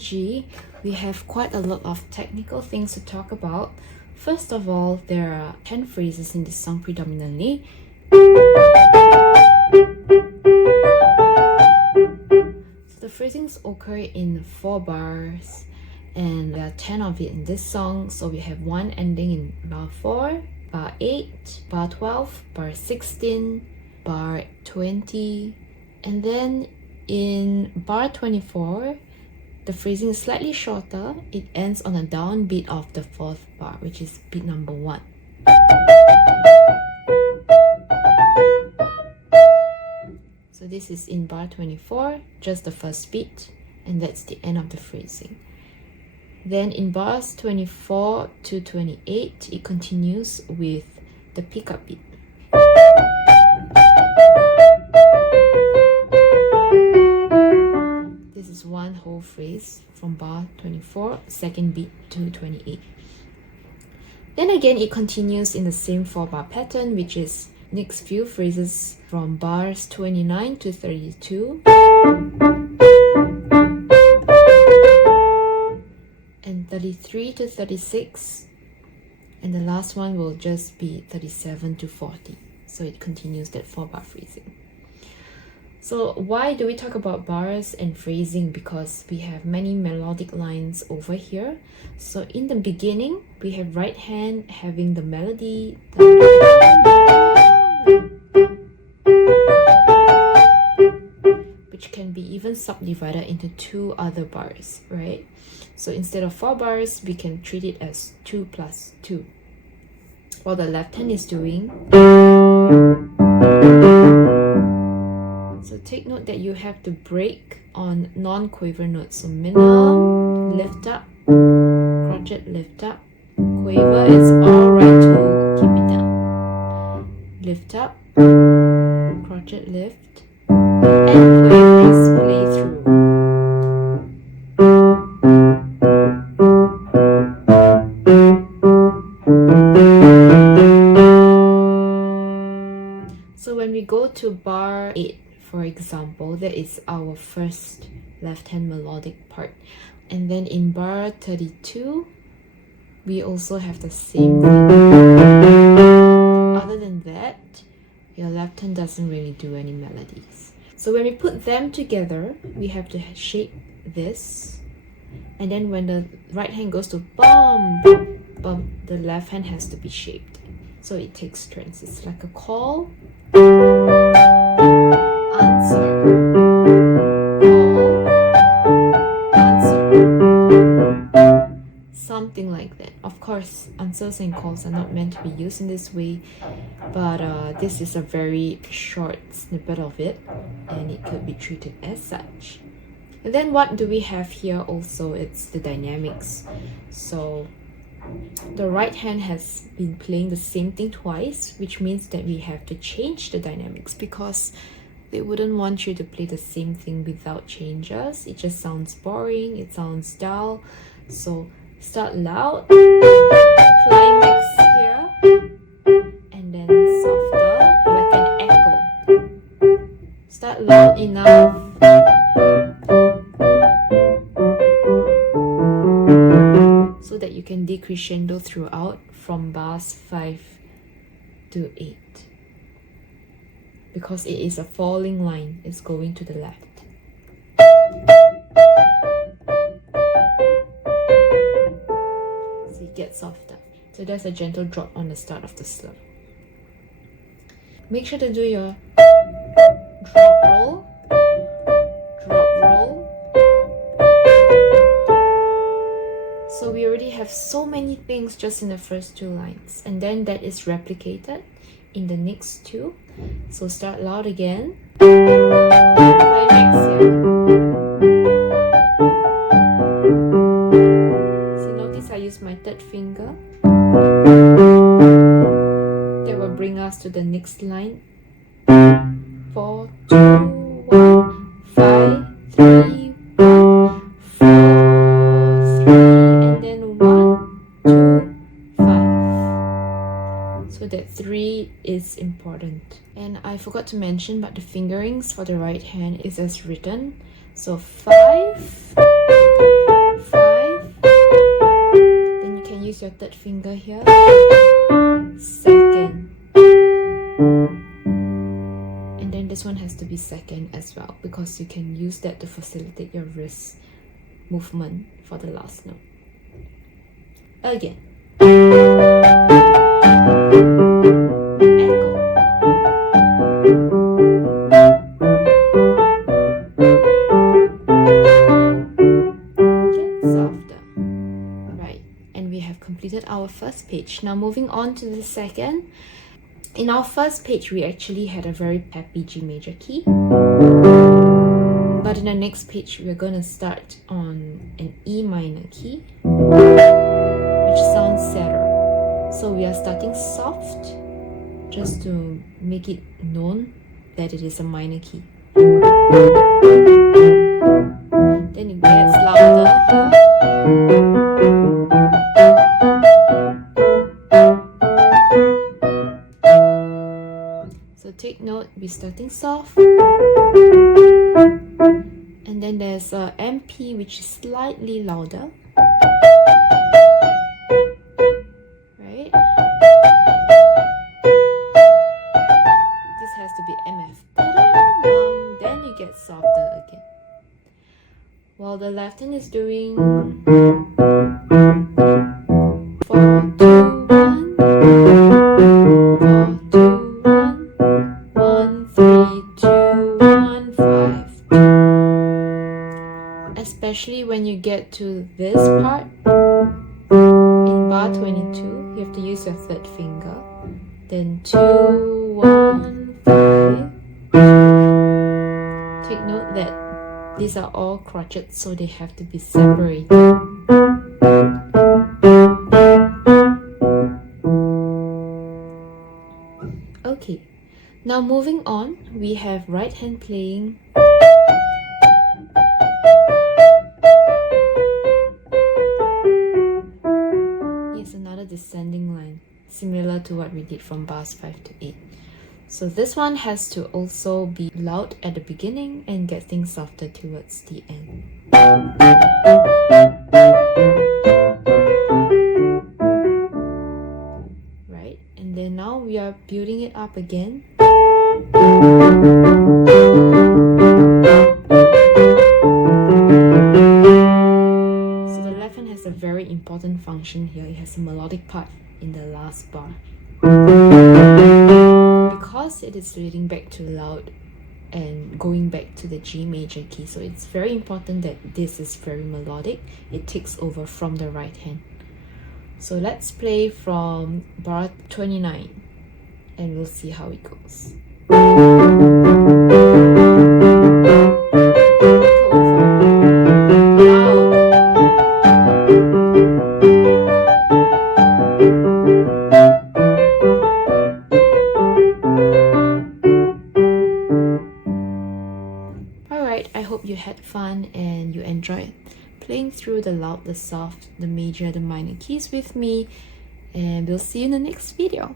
G, we have quite a lot of technical things to talk about. First of all, there are 10 phrases in this song predominantly. So the phrasings occur in 4 bars, and there are 10 of it in this song. So we have one ending in bar 4, bar 8, bar 12, bar 16, bar 20, and then in bar 24, the phrasing is slightly shorter. It ends on a downbeat of the 4th bar, which is beat number 1. So this is in bar 24, just the first beat, and that's the end of the phrasing. Then in bars 24 to 28, it continues with the pickup beat. This is one whole phrase from bar 24, second beat to 28. Then again, it continues in the same 4-bar pattern, which is next few phrases from bars 29 to 32. And 33 to 36. And the last one will just be 37 to 40. So it continues that 4-bar phrasing. So why do we talk about bars and phrasing? Because we have many melodic lines over here. So in the beginning, we have right hand having the melody, which can be even subdivided into 2 other bars, right? So instead of 4 bars, we can treat it as 2 plus 2. While the left hand is doing. So take note that you have to break on non-quaver notes. So minor, lift up, crotchet, lift up. Quaver is alright to keep it down. Lift up, crotchet, lift, and quaver is play through. So when we go to bar 8, for example, that is our first left-hand melodic part. And then in bar 32, we also have the same thing. Other than that, your left hand doesn't really do any melodies. So when we put them together, we have to shape this. And then when the right hand goes to bum, bum, the left hand has to be shaped. So it takes turns. It's like a call, answer, call, answer. Something like that. Of course, answers and calls are not meant to be used in this way, but this is a very short snippet of it, and it could be treated as such. And then what do we have here also? It's the dynamics. So the right hand has been playing the same thing twice, which means that we have to change the dynamics because they wouldn't want you to play the same thing without changes. It just sounds boring, it sounds dull. So start loud, climax here, and then softer, like an echo. Start loud enough, so that you can decrescendo throughout from bars 5 to 8. Because it is a falling line, it's going to the left. So it gets softer. So there's a gentle drop on the start of the slur. Make sure to do your drop roll, So we already have so many things just in the first 2 lines, and then that is replicated in the next 2. So start loud again. Climax here. So notice I use my 3rd finger. That will bring us to the next line. 4, 2, 1, 5, 3, 1, 4, 3, and then 1, 2, 5. So that 3 is important. And I forgot to mention, but the fingerings for the right hand is as written. So 5, use your third finger here. Second. And then this one has to be second as well, because you can use that to facilitate your wrist movement for the last note. Again. Echo. Get softer. Right, and we have completed our first page. Now moving on to the second. In our first page, we actually had a very peppy G major key. But in the next page, we're going to start on an E minor key, which sounds sadder. So we are starting soft, just to make it known that it is a minor key. Then it gets louder here. So take note, we're starting soft. And then there's a MP, which is slightly louder. Right? This has to be MF. Then you get softer again. While the left hand is doing 4, 2, 1, 4, 2, 1, 1, 3, 2, 1, 5, 2. Especially when you get to this part, in bar 22, you have to use your third finger. Then 2, 1, 5, 2. Take note that these are all crotchets, so they have to be separated. Okay, now moving on, we have right hand playing. Here's another descending line, similar to what we did from bars 5 to 8. So this one has to also be loud at the beginning and get things softer towards the end. Right, and then now we are building it up again. So the left hand has a very important function here. It has a melodic part in the last bar. Because it is leading back to loud and going back to the G major key, so it's very important that this is very melodic. It takes over from the right hand. So let's play from bar 29 and we'll see how it goes. I hope you had fun and you enjoyed playing through the loud, the soft, the major, the minor keys with me, and we'll see you in the next video.